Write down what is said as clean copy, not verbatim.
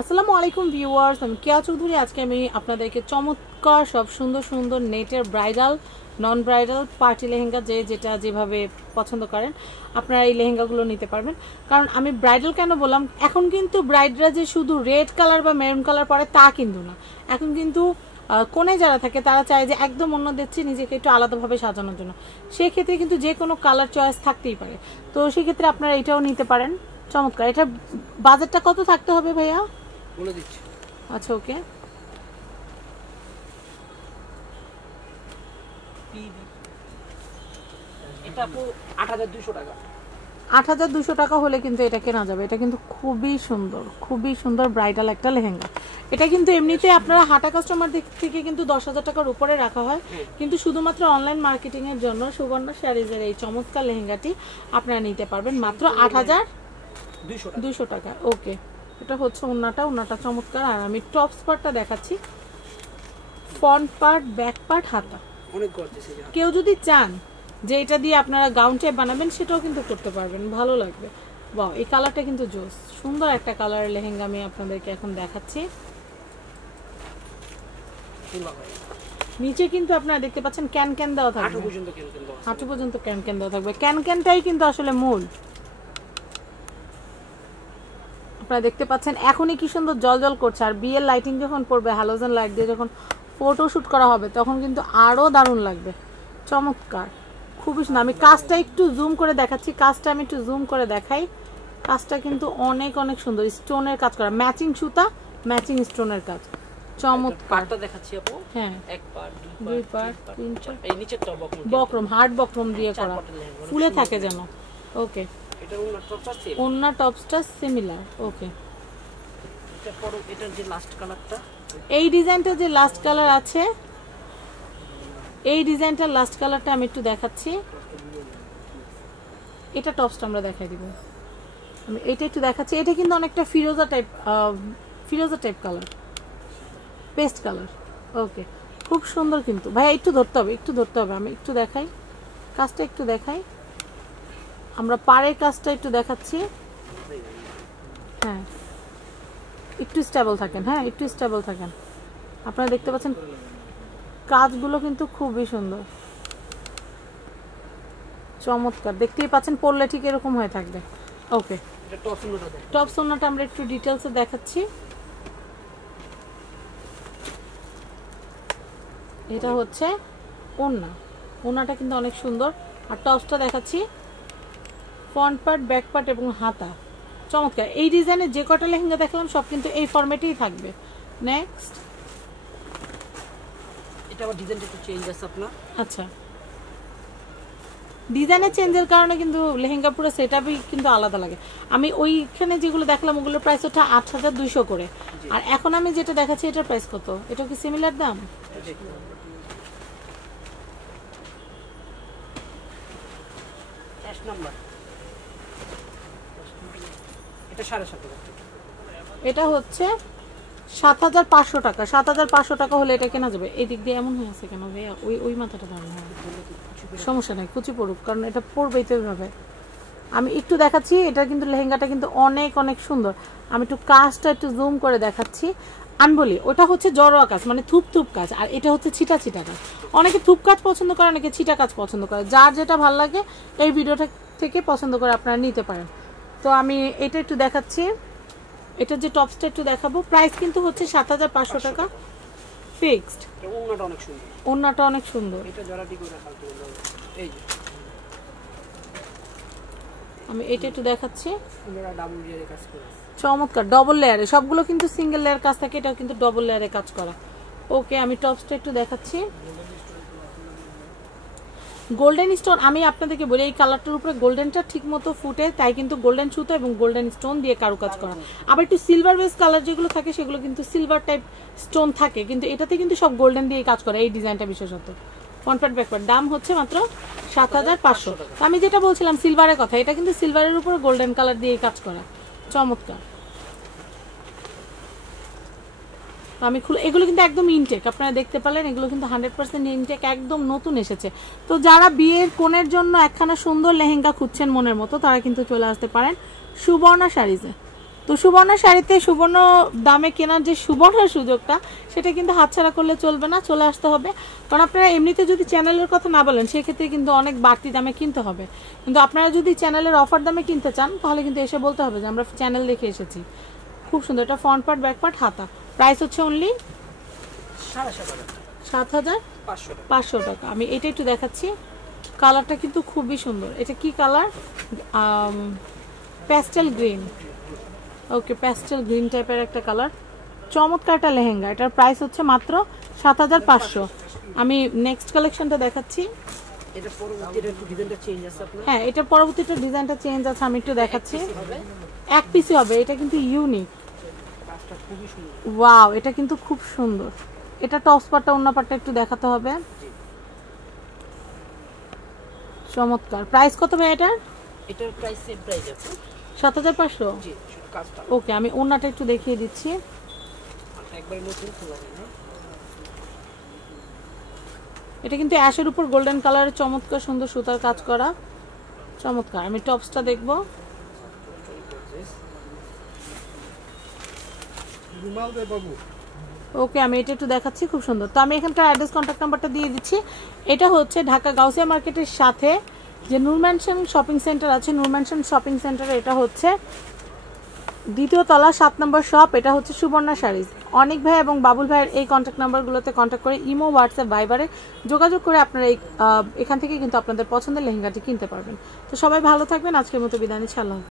আসসালামু আলাইকুম ভিউয়ার্স, আমি কেয়া চৌধুরী। আজকে আমি আপনাদেরকে চমৎকার সব সুন্দর সুন্দর নেটের ব্রাইডাল, নন ব্রাইডাল, পার্টি লেহেঙ্গা, যেটা যেভাবে পছন্দ করেন আপনারা এই লেহেঙ্গাগুলো নিতে পারবেন। কারণ আমি ব্রাইডাল কেন বললাম, এখন কিন্তু ব্রাইডরা যে শুধু রেড কালার বা মেরুন কালার পরে তা কিন্তু না। এখন কিন্তু কোণে যারা থাকে তারা চায় যে একদম অন্যদের চেয়ে নিজেকে একটু আলাদাভাবে সাজানোর জন্য, সেক্ষেত্রে কিন্তু যে কোনো কালার চয়েস থাকতেই পারে। তো সেক্ষেত্রে আপনারা এটাও নিতে পারেন। চমৎকার। এটা বাজেটটা কত থাকতে হবে ভাইয়া? বলে দিচ্ছি। আচ্ছা, ওকে। এটা আপু 8200 টাকা। 8200 টাকা হলে কিন্তু এটা কেনা যাবে। এটা কিন্তু খুবই সুন্দর, খুবই সুন্দর ব্রাইডাল একটা লেহেঙ্গা। এটা কিন্তু এমনিতে আপনারা হাটা কাস্টমার থেকে কিন্তু 10,000 টাকার উপরে রাখা হয়, কিন্তু শুধুমাত্র অনলাইন মার্কেটিং এর জন্য সুবর্ণ শাড়িজের এই চমৎকার লেহেঙ্গাটি আপনারা নিতে পারবেন মাত্র 8200 টাকা। ওকে, এটা হচ্ছে ওন্নাটা চমৎকার। আর আমি টপস পার্টটা দেখাচ্ছি, ফ্রন্ট পার্ট, ব্যাক পার্ট, হাতা। অনেক গর্জিয়াস। কেউ যদি চান যে এটা দিয়ে আপনারা গাউন টাইপ বানাবেন, সেটাও কিন্তু করতে পারবেন, ভালো লাগবে। বাহ, এই কালারটা কিন্তু জোস, সুন্দর একটা কালারের লেহেঙ্গা আমি আপনাদেরকে এখন দেখাচ্ছি। নিচে কিন্তু আপনারা দেখতে পাচ্ছেন ক্যান ক্যান দেওয়া থাকবে, হাঁটু পর্যন্ত ক্যান ক্যান দেওয়া থাকবে। ক্যান ক্যানটাই কিন্তু আসলে মূল। আপনারা দেখতে পাচ্ছেন এখনই কি সুন্দর জল করছে। আর বিয়ের লাইটিং যখন পড়বে, হ্যালোজেন লাইট দিয়ে যখন ফটো শুট করা হবে, তখন কিন্তু আরো দারুণ লাগবে। চমৎকার, খুবই সুন্দর। আমি কাজটা একটু জুম করে দেখাচ্ছি, আমি একটু জুম করে দেখাই। কাজটা কিন্তু অনেক অনেক সুন্দর, স্টোনের কাজ করা, ম্যাচিং সুতা, ম্যাচিং স্টোনের কাজ। চমৎকার দেখাচ্ছি আপু। হ্যাঁ, এক পার্ট, দুই পার্ট, তিন পার্ট, এই নিচেরটা বক্রম, হার্ড বক্রম দিয়ে করা, ফুলে থাকে যেন। ওকে, এটা ওন্না টপসটা সেম, ওন্না টপসটা সিমিলার। ওকে, এটা পরো। এটার যে লাস্ট কালারটা, এই ডিজাইনটা যে লাস্ট কালার আছে, এই ডিজাইনটার লাস্ট কালারটা আমি একটু দেখাচ্ছি। এটা টপসটা আমরা দেখাই দিব। আমি এটা একটু দেখাচ্ছি। এটা কিন্তু অনেকটা ফিরোজা টাইপ কালার, পেস্ট কালার। ওকে, খুব সুন্দর কিন্তু ভাই। একটু ধরতে হবে, আমি একটু দেখাই, কাজটা একটু দেখাই। আমরা পাড়ের কাজটা একটু দেখাচ্ছি। হ্যাঁ, একটু স্টেবল থাকেন, আপনারা দেখতে পাচ্ছেন কাজগুলো কিন্তু খুবই সুন্দর, চমৎকার। দেখতেই পাচ্ছেন পরলে ঠিক এরকম হয়ে থাকবে। ওকে, টপ সোনাটা আমরা একটু ডিটেলসে দেখাচ্ছি। এটা হচ্ছে ওন্নাটা কিন্তু অনেক সুন্দর। আর টপসটা দেখাচ্ছি, ফ্রন্ট পার্ট, ব্যাক পার্ট এবং হাতা। চমৎকার। এই ডিজাইনের যে কটা লেহেঙ্গা দেখলাম সব কিন্তু এই ফরম্যাটেই থাকবে। নেক্সট, এটা আবার ডিজাইনটা একটু চেঞ্জ আছে আপনার। আচ্ছা, ডিজাইনের চেঞ্জের কারণে কিন্তু লেহেঙ্গা পুরো সেটআপই কিন্তু আলাদা লাগে। আমি ওইখানে যেগুলো দেখলাম ওগুলোর প্রাইস ওটা 8200 করে। আর এখন আমি যেটা দেখাচ্ছি এটার প্রাইস কত? এটা কি সিমিলার দাম? এটা হচ্ছে 7500 টাকা। 7500 টাকা হলে এটা কেনা যাবে। এই দিক দিয়ে এমন হয়ে আছে কেন ভাইয়া? ওই মাথাটা দাঁড়ানো হয়, সমস্যা নাই, কুচি পড়ুক, কারণ এটা পড়বেই তো এইভাবে। আমি একটু দেখাচ্ছি। এটা কিন্তু লেহেঙ্গাটা কিন্তু অনেক অনেক সুন্দর। আমি একটু কাজটা একটু জুম করে দেখাচ্ছি। আমি বলি ওটা হচ্ছে জড়োয়া কাজ, মানে থুপ কাজ, আর এটা হচ্ছে ছিটা কাজ। অনেকে থুপ কাজ পছন্দ করে, অনেকে ছিটা কাজ পছন্দ করে। যার যেটা ভালো লাগে এই ভিডিওটা থেকে পছন্দ করে আপনারা নিতে পারেন। তো আমি এটা একটু দেখাচ্ছি। এটার যে টপসটা একটু দেখাবো। প্রাইস কিন্তু হচ্ছে 7500 টাকা ফিক্সড। ওন্নাটা অনেক সুন্দর। আমি এটা একটু দেখাচ্ছি। চমৎকার, ডবল লেয়ারে। সবগুলো কিন্তু সিঙ্গেল লেয়ার কাজ থাকে, এটাও কিন্তু ডবল লেয়ারে কাজ করা। ওকে, আমি টপসটা একটু দেখাচ্ছি। গোল্ডেন স্টোন, আমি আপনাদেরকে বলি এই কালারটার উপরে গোল্ডেনটা ঠিক মতো ফুটে, তাই কিন্তু গোল্ডেন সুতো এবং গোল্ডেন স্টোন দিয়ে কারুকাজ করা। আবার একটু সিলভার বেস কালার যেগুলো থাকে সেগুলো কিন্তু সিলভার টাইপ স্টোন থাকে, কিন্তু এটাতে কিন্তু সব গোল্ডেন দিয়ে কাজ করা। এই ডিজাইনটা বিশেষত ফ্রন্ট পার্ট, ব্যাক পার্ট। দাম হচ্ছে মাত্র 7500। আমি যেটা বলছিলাম সিলভারের কথা, এটা কিন্তু সিলভারের উপরে গোল্ডেন কালার দিয়ে কাজ করা। চমৎকার। আমি এগুলো কিন্তু একদম ইনটেক, আপনারা দেখতে পেলেন এগুলো কিন্তু 100% ইনটেক, একদম নতুন এসেছে। তো যারা বিয়ের কোণের জন্য একখানা সুন্দর লেহেঙ্গা খুঁজছেন মনের মতো, তারা কিন্তু চলে আসতে পারেন সুবর্ণা শাড়িজে। তো সুবর্ণ শাড়িতে সুবর্ণ দামে কেনার যে সুবর্ণের সুযোগটা সেটা কিন্তু হাতছাড়া করলে চলবে না, চলে আসতে হবে। কারণ আপনারা এমনিতে যদি চ্যানেলের কথা না বলেন সেক্ষেত্রে কিন্তু অনেক বাড়তি দামে কিনতে হবে, কিন্তু আপনারা যদি চ্যানেলের অফার দামে কিনতে চান তাহলে কিন্তু এসে বলতে হবে যে আমরা চ্যানেল দেখে এসেছি। খুব সুন্দর, এটা ফ্রন্ট পার্ট ব্যাক পার্ট হাতা। প্রাইস হচ্ছে অনলি 7,500 টাকা। আমি এটা একটু দেখাচ্ছি, কালারটা কিন্তু খুবই সুন্দর। এটা কি colour? Pastel green. Okay, pastel green টাইপের একটা কালার, চমৎকার একটা লেহেঙ্গা। এটার প্রাইস হচ্ছে মাত্র 7,500। আমি নেক্সট কালেকশনটা দেখাচ্ছি। এটা পরবর্তীটা একটু ডিজাইনটা চেঞ্জ আছে আপনার। হ্যাঁ, এটার পরবর্তীটা ডিজাইনটা চেঞ্জ আছে, আমি একটু দেখাচ্ছি। এক পিসই হবে, এটা কিন্তু ইউনিক। কাজটা খুবই সুন্দর। ওয়াও, এটা কিন্তু খুব সুন্দর। এটা টপস পাটটা অন্য পাটটা একটু দেখাতে হবে। চমৎকার। প্রাইস কত ভাই এটার? এটার প্রাইস সেম প্রাইস আছে 7,500। জি, শুধু কাজটা ওকে, আমি ওন্নাটা একটু দেখিয়ে দিচ্ছি। একবার নতুন খোলা যায় না। এটা কিন্তু অ্যাশের উপর গোল্ডেন কালারের চমৎকার সুন্দর সুতার কাজ করা, চমৎকার। আমি টপসটা দেখবো। ওকে, আমি এটা একটু দেখাচ্ছি, খুব সুন্দর। তো আমি এখানকার অ্যাড্রেস কন্ট্যাক্ট নাম্বারটা দিয়ে দিচ্ছি। এটা হচ্ছে ঢাকা গাউসিয়া মার্কেটের সাথে যে নূর ম্যানশন শপিং সেন্টার আছে, নূর ম্যানশন শপিং সেন্টারে এটা হচ্ছে দ্বিতীয় তলা 7 নম্বর শপ। এটা হচ্ছে সুবর্ণা শাড়িজ। অনেক ভাই এবং বাবুল ভাইয়ের এই কন্ট্যাক্ট নাম্বারগুলোতে কন্ট্যাক্ট করে ইমো, হোয়াটসঅ্যাপ, ভাইবারে যোগাযোগ করে আপনারা এখান থেকে কিন্তু আপনাদের পছন্দের লেহেঙ্গাটি কিনতে পারবেন। তো সবাই ভালো থাকবেন, আজকের মতো বিদায় নিচ্ছি। আল্লাহ হাফেজ।